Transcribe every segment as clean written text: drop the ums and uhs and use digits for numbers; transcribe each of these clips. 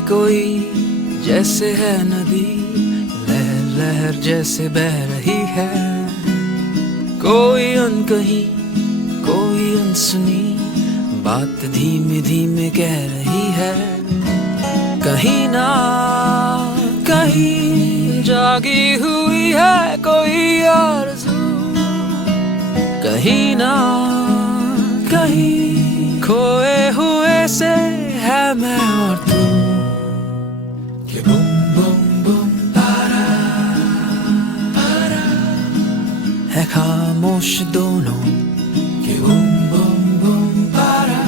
कोई जैसे है नदी, लहर लहर जैसे बह रही है। कोई अनकही कोई अनसुनी बात धीमे धीमे कह रही है। कहीं ना कहीं जागी हुई है कोई आरज़ू, कहीं ना कहीं खोए हुए से है मैं और तू। कि बुम बुम बुम पारा पारा है खामोश दोनों। कि बुम बुम बुम पारा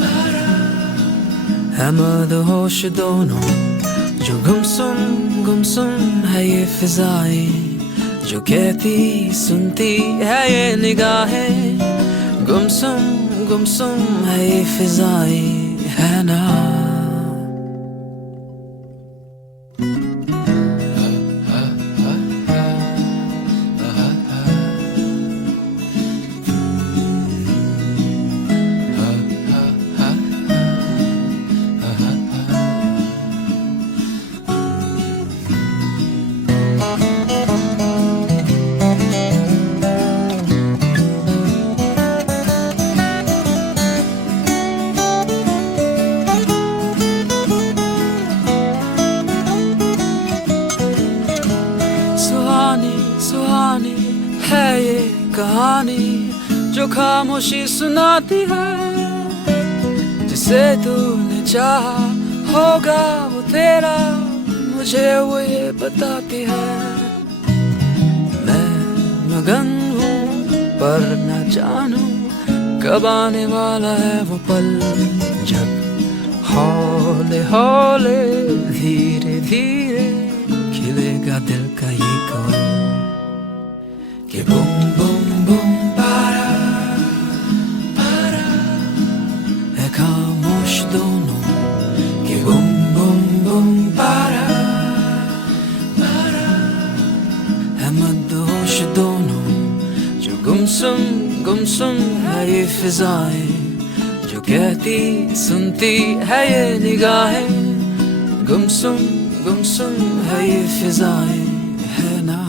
पारा है मदहोश दोनों। जो गुमसुम है ये फिजाएं, जो कहती सुनती है ये निगाहें। गुमसुम है ये फिजाएं, है ना। सुहानी है ये कहानी जो खामोशी सुनाती है। जिसे तूने चाहा होगा वो तेरा, मुझे वो ये बताती है। मैं मगन हूँ पर न जानू कब आने वाला है वो पल, जब हौले हौले धीरे धीरे खिलेगा दिल का ये कौल। कि बुम बुम बुम पारा पारा है खामोश दोनों। कि बुम बुम बुम पारा पारा है मदहोश दोनों। जो गुमसुम है ये फिजाएं, जो कहती सुनती है ये निगाहें। गुमसुम है ये फिजाएं, है ना।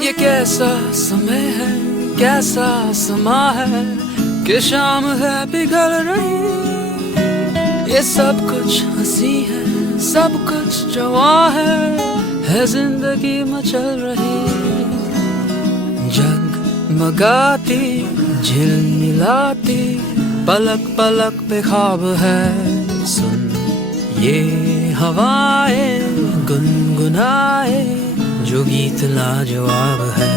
ये कैसा समय है कैसा समा है कि शाम है पिघल रही। ये सब कुछ हंसी है सब कुछ जवां है जिंदगी मचल रही। जगमगाती झिलमिलाती पलक पलक पे ख्वाब है। सुन ये हवाएं गुनगुनाए जो गीत लाजवाब है।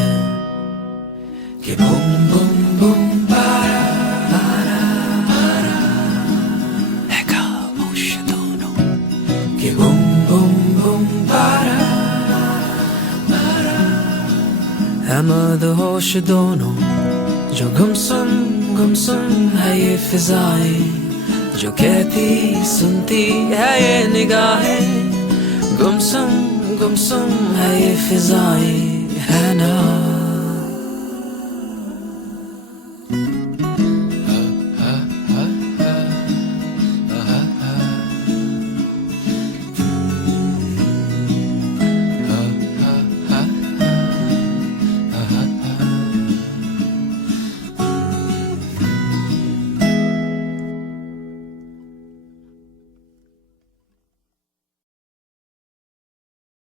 कि बुम बुम बुम पारा पारा पारा है खामोश दोनों। कि बुम बुम बुम पारा पारा है मदहोश दोनों। जो गुमसुम है ये फिजाएं, जो कहती सुनती है ये निगाहें। गुमसुम है ये फिजाएं, है ना।